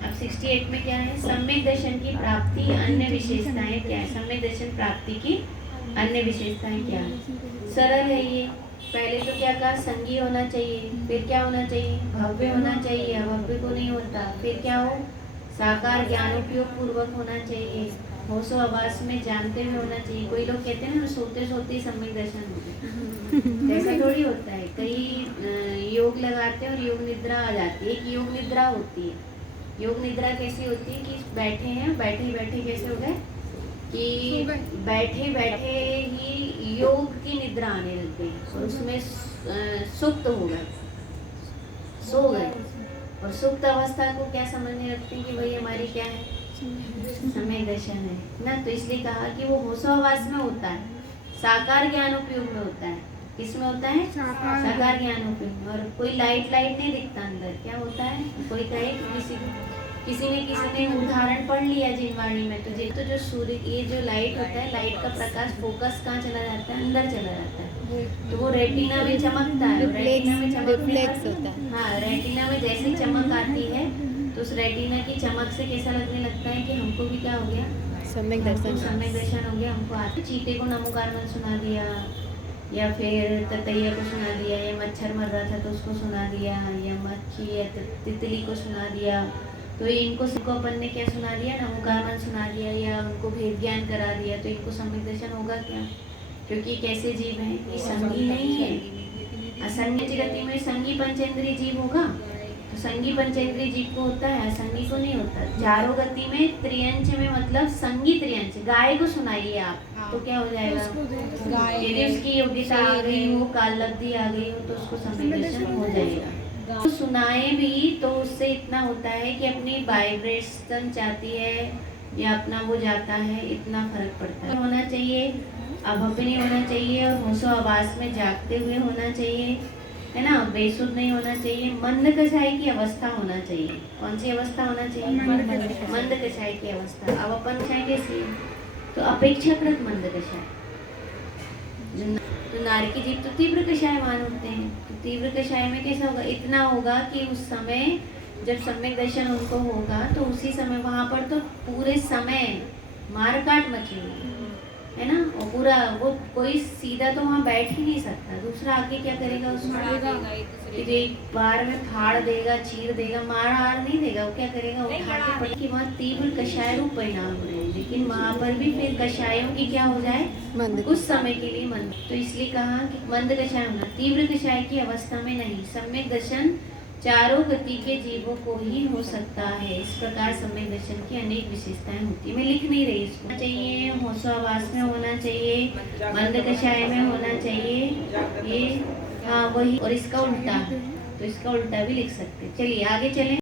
अब 68 में क्या है, सम्यक दर्शन की प्राप्ति अन्य विशेषताएं क्या है, सम्यक दर्शन प्राप्ति की अन्य विशेषताएं क्या है। सरल है ये। पहले तो क्या कहा, संगी होना चाहिए, फिर क्या होना चाहिए, भव्य होना चाहिए, अभव्य को नहीं होता, फिर क्या हो, साकार ज्ञानोपयोग पूर्वक होना चाहिए, होशो आवास में जानते हुए होना चाहिए। कोई लोग कहते हैं ना सोते सोते ही सम्यक दर्शन हो गया, ऐसा थोड़ी होता है। कई योग लगाते हैं और योग निद्रा आ जाती है। एक योग निद्रा होती है। योग निद्रा कैसी होती है कि बैठे हैं, बैठे बैठे कैसे हो गए कि बैठे बैठे ही योग की निद्रा आने लग गई और उसमें सुप्त हो गए, सो गए। और सुप्त अवस्था को क्या समझने लगते हैं कि भाई हमारी क्या है, समय दर्शन है ना। तो इसलिए कहा कि वो होशावास में होता है, साकार ज्ञान उपयोग में होता है। किसमें होता है, साकार ज्ञान उपयोग में। और कोई लाइट नहीं दिखता अंदर, क्या होता है, कोई कहे किसी ने उदाहरण पढ़ लिया जिनवाणी में, तो जो सूर्य, ये जो लाइट होता है, लाइट का प्रकाश फोकस कहाँ चला जाता है, अंदर चला जाता है, तो वो रेटिना में चमकता है, रेटिना में रिफ्लेक्स होता है। हाँ, रेटिना में जैसे चमक आती है तो उस रेटिना की चमक से कैसा लगने लगता है कि हमको भी क्या हो गया, सम्यक दर्शन हो गया। हमको आते चीते को नमोकार मन सुना दिया, या फिर ततैया को सुना दिया, या मच्छर मर रहा था तो उसको सुना दिया, या मच्छी या तितली को सुना दिया। तो इनको सबको अपन ने क्या सुना दिया, नमोकार मन सुना दिया, या उनको भेद ज्ञान करा दिया, तो इनको सम्यक दर्शन होगा क्या, क्योंकि कैसे जीव हैं, ये संगी नहीं है। असंगी गति में संगी पंचेंद्रिय जीव होगा, तो संगी पंचेंद्रिय जीव को होता है, असंगी को नहीं होता। चारों गति में त्रियंच में मतलब संगी त्रियंच, गाय को सुनाइए आप तो क्या हो जाएगा, यदि उसकी योग्यता आ गई हो, काल लब्धि आ गई हो, तो उसको सम्यक दर्शन हो जाएगा। तो सुनाए भी तो उससे इतना होता है कि अपनी वाइब्रेशन चाहती है या अपना वो जाता है, इतना फर्क पड़ता है। होना चाहिए, अभव्य नहीं होना चाहिए, और होशो आवास में जागते हुए होना चाहिए, है ना, बेसुध नहीं होना चाहिए, मंद कषाय की अवस्था होना चाहिए। कौन सी अवस्था होना चाहिए, मंद कषाय की अवस्था। अब अपन कषाय कैसी है, तो अपेक्षाकृत मंद कषाय। तो नारकी जीव तो तीव्र कषायमान होते हैं, तो तीव्र कषाय में कैसा होगा, इतना होगा कि उस समय जब सम्यक दर्शन उनको होगा तो उसी समय वहां पर तो पूरे समय मारकाट मची हुई है ना, और पूरा वो कोई सीधा तो वहाँ बैठ ही नहीं सकता। दूसरा आके क्या करेगा, उसमें एक बार में फाड़ देगा, चीर देगा, मार हार नहीं देगा, वो क्या करेगा, वो कि वहाँ तीव्र कषाय रूप परिणाम हो रहे हैं, लेकिन वहाँ पर भी फिर कषायों की क्या हो जाए, कुछ समय के लिए मंद। तो इसलिए कहा कि मंद कषाय होना, तीव्र कषाय की अवस्था में नहीं। सम्यक दर्शन चारों गति के जीवों को ही हो सकता है। इस प्रकार सम्यक दर्शन की अनेक विशेषताएं होती है। मैं लिख नहीं रही इसको, चाहिए होशावास में होना चाहिए, मंद कषाय में होना चाहिए, ये हाँ वही, और इसका उल्टा, तो इसका उल्टा भी लिख सकते हैं। चलिए आगे चलें।